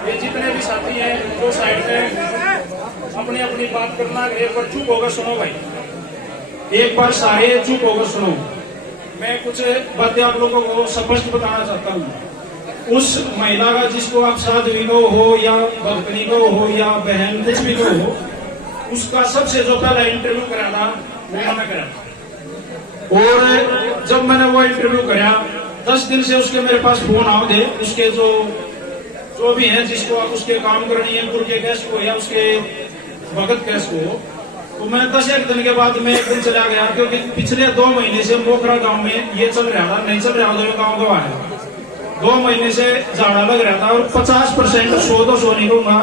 ये जितने भी साथी हैं वो साइड में अपनी अपनी बात करना, एक बार चुप होकर सुनो भाई, एक बार सारे चुप होकर सुनो। मैं कुछ बातें आप लोगों को स्पष्ट बताना चाहता हूँ। उस महिला का, जिसको आप साध्वी को हो या भक्तनी को हो या बहन कुछ भी को हो, उसका सबसे जो पहला इंटरव्यू करा था वो मैंने करा। और जब मैंने वो इंटरव्यू कराया 10 दिन से उसके मेरे पास फोन आओ थे, उसके जो भी है, जिसको आप उसके काम करनी है, गुरु के गैस को या उसके भगत गैस को, तो मैं 10 दिन के बाद मैं एक दिन चला गया, क्योंकि पिछले 2 महीने से मोखरा गांव में ये चल रहा था, नहीं चल रहा था, गाँव गवा है, 2 महीने से झाड़ा लग रहा था। और 50% 100 नहीं कहूंगा,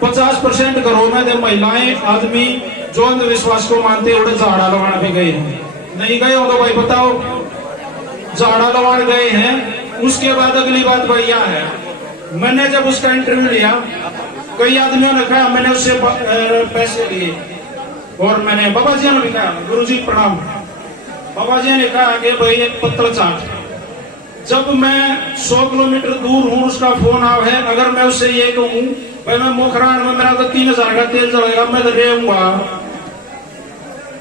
50% घरों में महिलाएं आदमी जो अंधविश्वास को मानते उड़े झाड़ा लगाने पे गए हैं। नहीं गए हो तो भाई बताओ, झाड़ा लगाने गए हैं। उसके बाद अगली बात भाई यह है, मैंने जब उसका इंटरव्यू लिया, कई आदमियों ने कहा, मैंने उससे पैसे लिए और मैंने बाबा जी ने भी कहा, गुरु जी प्रणाम। बाबा जी ने कहा कि भाई एक पत्तल चाट। जब मैं 100 किलोमीटर दूर हूँ, उसका फोन आव है, अगर मैं उससे ये कहूँ भाई मैं मोखरान में मेरा तो 3000 का तेल चलेगा, मैं तो रहूंगा,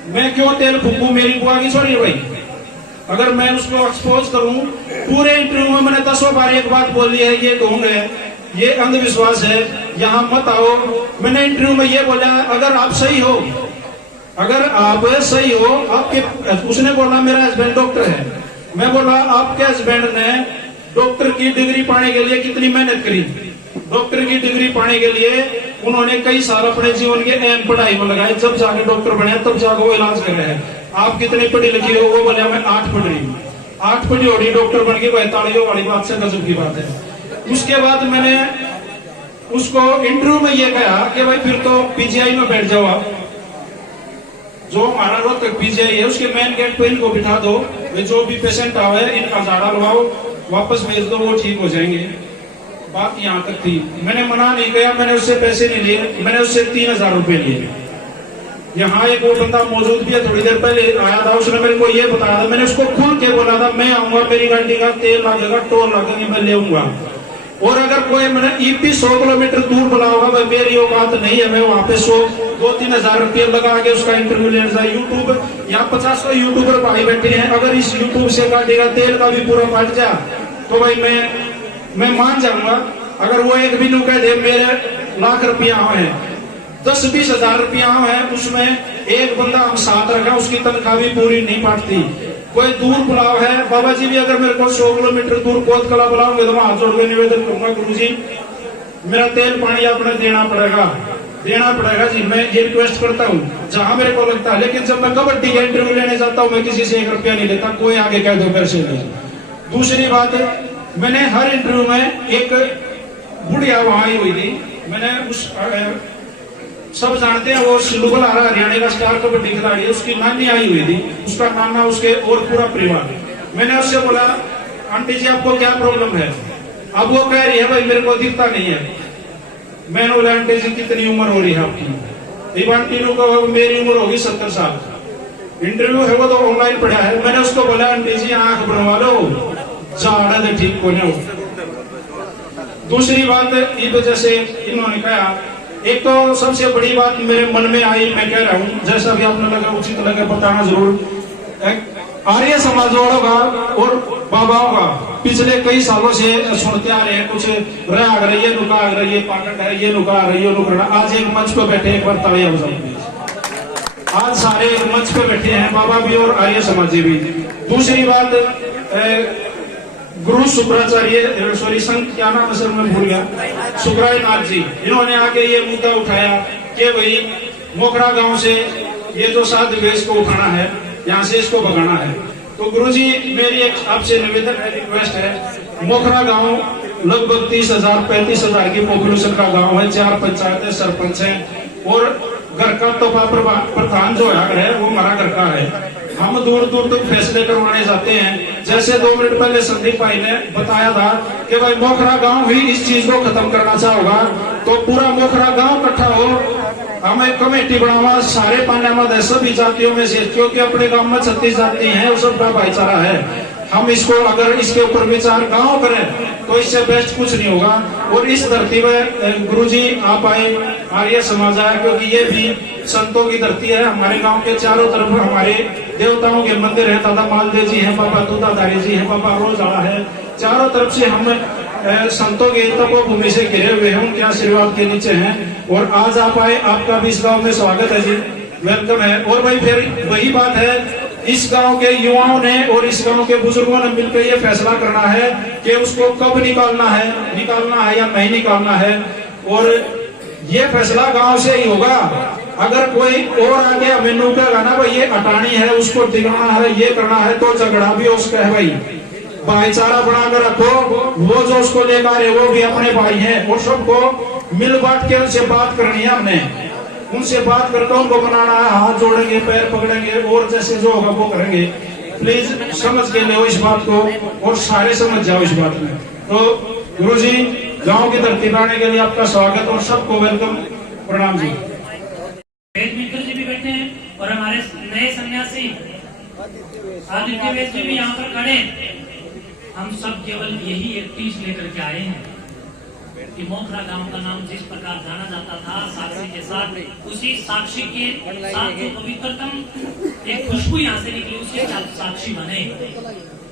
मैं क्यों तेल फूकू, मेरी बुआ की छोड़ी भाई। अगर मैं उसको एक्सपोज करूं, पूरे इंटरव्यू में मैंने 10 बार एक बात बोली है, ये कहूंगे ये अंधविश्वास है, यहाँ मत आओ। मैंने इंटरव्यू में ये बोला, अगर आप सही हो, अगर आप सही हो, आपके, उसने बोला मेरा हस्बैंड डॉक्टर है, मैं बोला आपके हस्बैंड ने डॉक्टर की डिग्री पाने के लिए कितनी मेहनत करी, डॉक्टर की डिग्री पाने के लिए उन्होंने कई साल अपने जीवन के अहम पढ़ाई में लगाए, जब जाके डॉक्टर बने तब जाके वो इलाज कर रहे हैं। आप कितने पढ़ी लिखी हो, वो बोला मैं 8 पढ़ रही हूँ, 8 पढ़ी हो रही, डॉक्टर बन के 45 वाली बात से गजब की बात है। उसके बाद मैंने उसको इंटरव्यू में ये कहा कि भाई फिर तो पीजीआई में बैठ जाओ आप, जो हमारा रोहतक पीजीआई है उसके मेन गेट पर इनको बिठा दो, जो भी पेशेंट आवे इनका झाड़ा लगाओ, वापस भेज दो, वो ठीक हो जाएंगे। बात यहाँ तक थी, मैंने मना नहीं किया, मैंने उससे पैसे नहीं लिए, मैंने उससे 3000 रुपए लिए। यहाँ एक वो बंदा मौजूद भी है, थोड़ी देर पहले आया था, उसने मेरे को ये बताया था, मैंने उसको खुल के बोला था मैं आऊंगा, मेरी गाड़ी का तेल लगेगा, टोल लगेगी, मैं ले आऊंगा। और अगर कोई मैंने ईपी 100 किलोमीटर दूर बुला होगा, भाई मेरी वो बात नहीं है, मैं वहां पे 2-3 हजार रुपये लगा के उसका इंटरव्यू लेने जाए। यूट्यूब यहाँ 50 यूट्यूबर भाई बैठे हैं, अगर इस यूट्यूब से गाड़ी का तेल का भी पूरा फट जा तो भाई मैं मान जाऊंगा। अगर वो एक भी कह दे मेरे लाख रुपया है, 10-20 हजार रुपया है, उसमें एक बंदा हम साथ रखा, उसकी तनख्वाह भी पूरी नहीं पाटती। कोई दूर बुलाव है, बाबा जी भी अगर मेरे को 100 किलोमीटर दूर कोत कला बुलाओगे तो मैं हाथ जोड़ के निवेदन करूंगा, गुरु जी मेरा तेल पानी आपने देना पड़ेगा जी, मैं ये रिक्वेस्ट करता हूँ जहां मेरे को लगता है। लेकिन जब मैं कबड्डी का इंटरव्यू लेने जाता हूँ, मैं किसी से 1 रुपया नहीं लेता, कोई आगे कह दो मेरे से नहीं। दूसरी बात, मैंने हर इंटरव्यू में एक बुढ़िया वहां आई हुई थी, मैंने उस सब जानते हैं वो सिलुगल हरियाणा का स्टार कबड्डी खिलाड़ी है, उसकी नानी आई हुई थी, उसका नाना, उसके और पूरा परिवार। मैंने उससे बोला आंटी जी आपको क्या प्रॉब्लम है, अब वो कह रही है भाई मेरे को दिखता नहीं है। मैंने बोला आंटी जी कितनी उम्र हो रही है आपकी, आंटी को मेरी उम्र होगी 70 साल। इंटरव्यू है वो तो ऑनलाइन पढ़ा है। मैंने उसको बोला आंटी जी आंख बनवा लो, झाड़ा तो ठीक को नहीं हो। दूसरी बात इस वजह से इन्होंने कहा, एक तो सबसे बड़ी बात मेरे मन में आई, मैं कह रहा हूँ जैसा भी आपने लगा उचित लगे बताना जरूर। आर्य समाज वालों का और बाबाओं का पिछले कई सालों से सुनते आ रहे हैं, कुछ राग रही है, नुका रही है, पाकट है, ये नुका रही है, नुकरा। आज एक मंच पे बैठे, एक बार तालियां बजाइए। आज सारे मंच पे बैठे हैं, बाबा भी और आर्य समाजी भी। दूसरी बात, गुरु शुक्राचार्य, सॉरी संत क्या नाम है सर मैं भूल गया, सुखराय नाथ जी, इन्होंने आके ये मुद्दा उठाया कि भाई मोखरा गांव से ये जो साधु वेश को उठाना है, यहाँ से इसको भगाना है। तो गुरुजी मेरी एक आपसे निवेदन है, रिक्वेस्ट है, मोखरा गांव लगभग 30,000-35,000 की पॉपुलेशन का गांव है, 4 पंचायतें, सरपंच है और घर का तो प्रधान जो है वो हमारा घर का है। हम दूर दूर तक फैसले करवाने जाते हैं। जैसे 2 मिनट पहले संदीप भाई ने बताया था कि भाई मोखरा गांव ही इस चीज को खत्म करना चाहोगा तो पूरा मोखरा गांव इकट्ठा हो, हमें कमेटी बनावा, सारे पांड्या मत सभी जातियों में से, क्योंकि अपने गांव में 36 जाति हैं और सबका भाईचारा है। हम इसको अगर इसके ऊपर विचार गांव करें तो इससे बेस्ट कुछ नहीं होगा। और इस धरती में गुरुजी आप आए, आर्य समाज आया, क्योंकि ये भी संतों की धरती है। हमारे गांव के चारों तरफ हमारे देवताओं के मंदिर है। दादा मालदेव जी है, बाबा दूधाधारी जी है, बाबा रोजाड़ा है। चारों तरफ से हम संतों के तपोभूमि से घिरे हुए हैं, उनके आशीर्वाद के नीचे हैं। और आज आप आए, आपका भी इस गांव में स्वागत है जी, वेलकम है। और भाई फिर वही बात है, इस गांव के युवाओं ने और इस गांव के बुजुर्गों ने मिलकर ये फैसला करना है कि उसको कब निकालना है या नहीं निकालना है। और ये फैसला गांव से ही होगा। अगर कोई और आगे हमें नूकेगा ना भाई ये हटानी है, उसको टिकाना है, ये करना है, तो झगड़ा भी उसका है भाई। भाईचारा बनाकर रखो, वो जो उसको लेकर है वो भी अपने भाई हैं, और सबको मिल बांट के उनसे बात करनी है। हमने उनसे बात करके उनको बनाना है, हाथ जोड़ेंगे, पैर पकड़ेंगे और जैसे जो होगा वो करेंगे। प्लीज समझ के लो इस बात को और सारे समझ जाओ इस बात में। तो गुरुजी गांव की धरती पर आने के लिए आपका स्वागत और सबको वेलकम, प्रणाम जी। मित्र जी भी बैठे हैं और हमारे नए सन्यासी आदित्य वेद जी भी यहाँ पर खड़े। हम सब केवल यही एक टीस लेकर के आए हैं कि मोखरा गांव का नाम जिस प्रकार जाना जाता था साक्षी के साथ, उसी साक्षी के साथ जो पवित्रतम एक खुशबू यहाँ से निकली उसी साक्षी बने,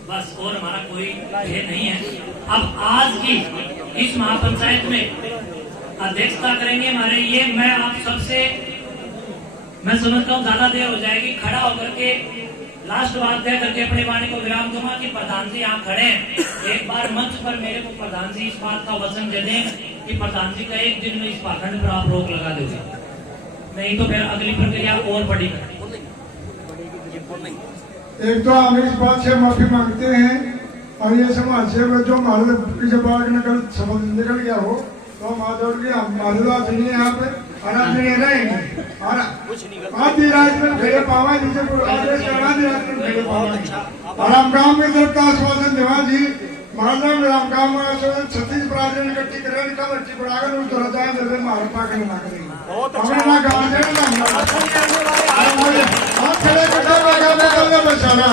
बस। और हमारा कोई भेद नहीं है। अब आज की इस महापंचायत में अध्यक्षता करेंगे हमारे ये, मैं आप सबसे मैं समझता हूँ ज्यादा देर हो जाएगी, खड़ा होकर के लास्ट बात दे करके अपने वाणी को विराम दूंगा कि प्रधान जी यहाँ खड़े हैं। एक बार मंच पर मेरे को प्रधान जी इस बात का वचन दे दें कि प्रधान जी का एक दिन में इस पाखंड पर आप रोक लगा दोगे, नहीं तो फिर अगली प्रक्रिया और बड़ी। एक तो हम इस बात से माफी मांगते हैं और ये समाज से जो हमारे पीछे बाढ़ निकल गया हो तो हम आज हमारे यहाँ पे आराधनीय रहेंगे। और आधी रात में फेरे पावा नीचे आधी रात में फेरे पावा। और हम गाँव में तरफ का आश्वासन देवा जी महाराज में हम गाँव में आश्वासन 36 बरादरी इकट्ठी करें, निकल अच्छी बढ़ाकर उस तरह जाए जैसे हमारे पाकर ना करेंगे। हमें ना गाँव से ना खड़े करते बचाना।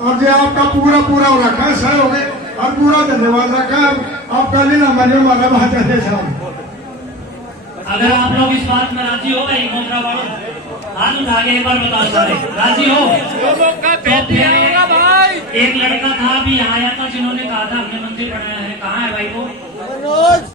और ये आपका पूरा पूरा रखा है, सही हो गए और पूरा धन्यवाद रखा आपका दिन हमारे हमारा बात है साहब। अगर आप लोग इस बात में राजी हो भाई, मोखरा वालों हाथ उठा के एक बार बताओ सारे राजी हो तो फिर एक लड़का था अभी यहाँ आया था जिन्होंने कहा था हमने मंदिर बनाया है, कहाँ है भाई वो?